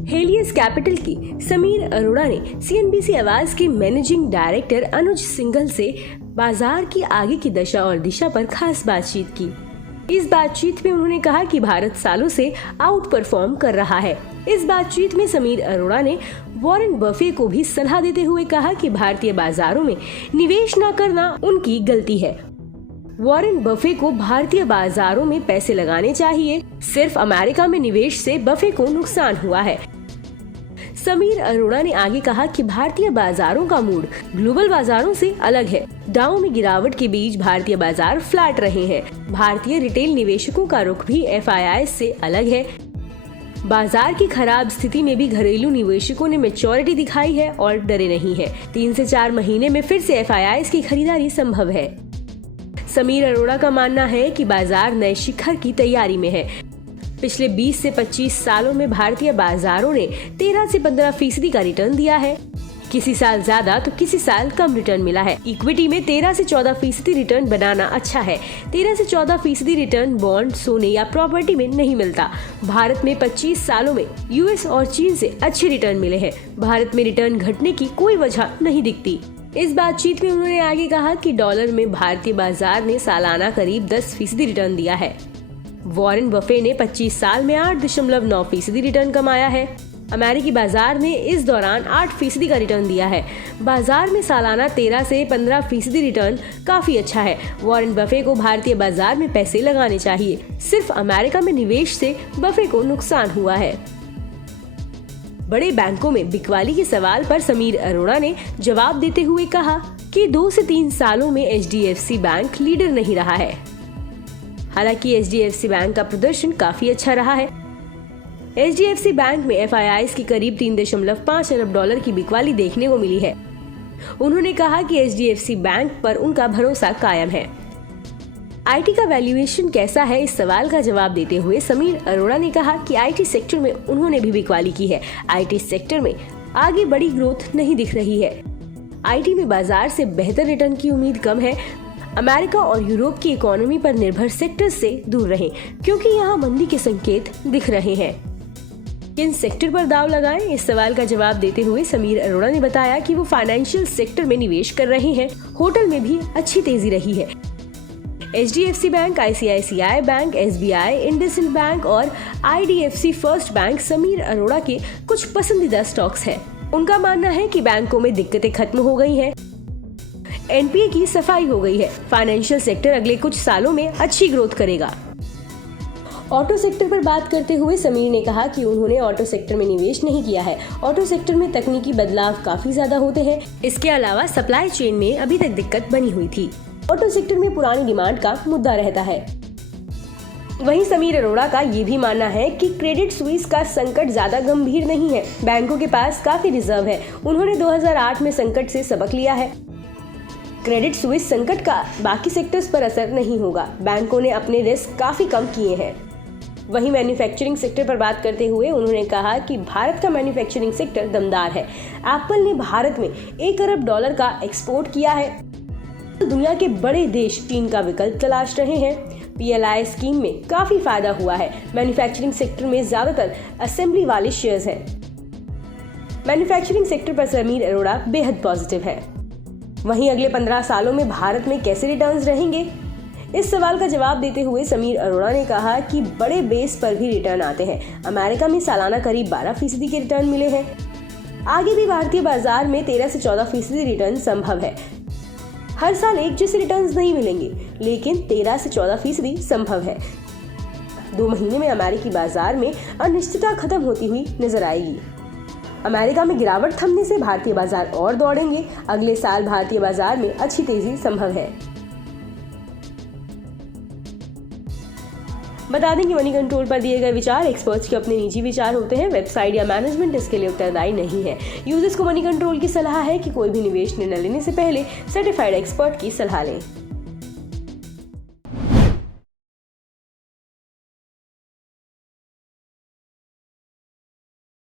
Helios capital की समीर अरोड़ा ने CNBC आवाज के मैनेजिंग डायरेक्टर अनुज सिंघल से बाजार की आगे की दशा और दिशा पर खास बातचीत की। इस बातचीत में उन्होंने कहा कि भारत सालों से आउट परफॉर्म कर रहा है। इस बातचीत में समीर अरोड़ा ने वॉरेन बफे को भी सलाह देते हुए कहा कि भारतीय बाजारों में निवेश न करना उनकी गलती है। वॉरेन बफे को भारतीय बाजारों में पैसे लगाने चाहिए, सिर्फ अमेरिका में निवेश से बफे को नुकसान हुआ है। समीर अरोड़ा ने आगे कहा कि भारतीय बाजारों का मूड ग्लोबल बाजारों से अलग है। डाउ में गिरावट के बीच भारतीय बाजार फ्लैट रहे हैं। भारतीय रिटेल निवेशकों का रुख भी FIIs से अलग है। बाजार की खराब स्थिति में भी घरेलू निवेशकों ने मैच्योरिटी दिखाई है और डरे नहीं है। 3 से 4 महीने में फिर से FIIs की खरीदारी संभव है। समीर अरोड़ा का मानना है कि बाजार नए शिखर की तैयारी में है। पिछले 20 से 25 सालों में भारतीय बाजारों ने 13 से 15% का रिटर्न दिया है। किसी साल ज्यादा तो किसी साल कम रिटर्न मिला है। इक्विटी में 13 से 14% रिटर्न बनाना अच्छा है। 13 से 14% रिटर्न बॉन्ड, सोने या प्रॉपर्टी में नहीं मिलता। भारत में 25 सालों में US और चीन से अच्छे रिटर्न मिले हैं। भारत में रिटर्न घटने की कोई वजह नहीं दिखती। इस बातचीत में उन्होंने आगे कहा कि डॉलर में भारतीय बाजार ने सालाना करीब 10% रिटर्न दिया है। वॉरेन बफे ने 25 साल में 8.9% रिटर्न कमाया है। अमेरिकी बाजार ने इस दौरान 8% का रिटर्न दिया है। बाजार में सालाना 13 से 15% रिटर्न काफी अच्छा है। वॉरेन बफे को भारतीय बाजार में पैसे लगाने चाहिए, सिर्फ अमेरिका में निवेश से बफे को नुकसान हुआ है। बड़े बैंकों में बिकवाली के सवाल पर समीर अरोड़ा ने जवाब देते हुए कहा कि 2 से 3 सालों में HDFC बैंक लीडर नहीं रहा है। हालांकि HDFC बैंक का प्रदर्शन काफी अच्छा रहा है। HDFC बैंक में FIIs की करीब 3.5 अरब डॉलर की बिकवाली देखने को मिली है। उन्होंने कहा कि HDFC बैंक पर उनका भरोसा कायम है। IT का वैल्यूएशन कैसा है, इस सवाल का जवाब देते हुए समीर अरोड़ा ने कहा कि IT सेक्टर में उन्होंने भी बिकवाली की है। IT सेक्टर में आगे बड़ी ग्रोथ नहीं दिख रही है। IT में बाजार से बेहतर रिटर्न की उम्मीद कम है। अमेरिका और यूरोप की इकोनॉमी पर निर्भर सेक्टर से दूर रहें, क्योंकि यहाँ मंदी के संकेत दिख रहे हैं। किन सेक्टर पर दाव लगाएं, इस सवाल का जवाब देते हुए समीर अरोड़ा ने बताया कि वो फाइनेंशियल सेक्टर में निवेश कर रहे हैं। होटल में भी अच्छी तेजी रही है। HDFC bank, ICICI bank, SBI, IndusInd bank और IDFC first bank Sameer Arora के कुछ पसंदीदा स्टॉक्स हैं। उनका मानना है कि बैंकों में दिक्कतें खत्म हो गई हैं। NPA की सफाई हो गई है। फाइनेंशियल सेक्टर अगले कुछ सालों में अच्छी ग्रोथ करेगा। ऑटो सेक्टर पर बात करते हुए समीर ने कहा कि उन्होंने ऑटो सेक्टर में निवेश नहीं किया है। ऑटो सेक्टर में तकनीकी बदलाव काफी ज्यादा होते हैं। इसके अलावा सप्लाई चेन में अभी तक दिक्कत बनी हुई थी। ऑटो सेक्टर में पुरानी डिमांड का मुद्दा रहता है। वहीं समीर अरोड़ा का ये भी मानना है कि क्रेडिट स्विस का संकट ज्यादा गंभीर नहीं है। बैंकों के पास काफी रिजर्व है। उन्होंने 2008 में संकट से सबक लिया है। क्रेडिट स्विस संकट का बाकी सेक्टर्स पर असर नहीं होगा। बैंकों ने अपने रिस्क काफी कम किए हैं। वहीं मैन्युफैक्चरिंग सेक्टर पर बात करते हुए उन्होंने कहा कि भारत का मैन्युफैक्चरिंग सेक्टर दमदार है। एप्पल ने भारत में 1 अरब डॉलर का एक्सपोर्ट किया है। दुनिया के बड़े देश चीन का विकल्प तलाश रहे हैं। PLI स्कीम में काफी फायदा हुआ है। मैन्युफैक्चरिंग सेक्टर में ज्यादातर असेंबली वाले शेयर्स हैं। मैन्युफैक्चरिंग सेक्टर पर समीर अरोड़ा बेहद पॉजिटिव है। वहीं अगले 15 सालों में भारत में कैसे रिटर्न्स रहेंगे, इस सवाल का जवाब देते हुए समीर अरोड़ा ने कहा कि बड़े बेस पर भी रिटर्न आते हैं। अमेरिका में सालाना करीब 12% के रिटर्न मिले हैं। आगे भी भारतीय बाजार में 13 से 14% रिटर्न संभव है। हर साल एक जैसे रिटर्न्स नहीं मिलेंगे, लेकिन 13 से 14% संभव है। 2 महीने में अमेरिकी बाजार में अनिश्चितता खत्म होती हुई नजर आएगी। अमेरिका में गिरावट थमने से भारतीय बाजार और दौड़ेंगे। अगले साल भारतीय बाजार में अच्छी तेजी संभव है। बता दें कि मनी कंट्रोल पर दिए गए विचार एक्सपर्ट्स के अपने निजी विचार होते हैं। वेबसाइट या मैनेजमेंट इसके लिए उत्तरदायी नहीं है। यूजर्स को मनी कंट्रोल की सलाह है कि कोई भी निवेश निर्णय लेने से पहले सर्टिफाइड एक्सपर्ट की सलाह लें।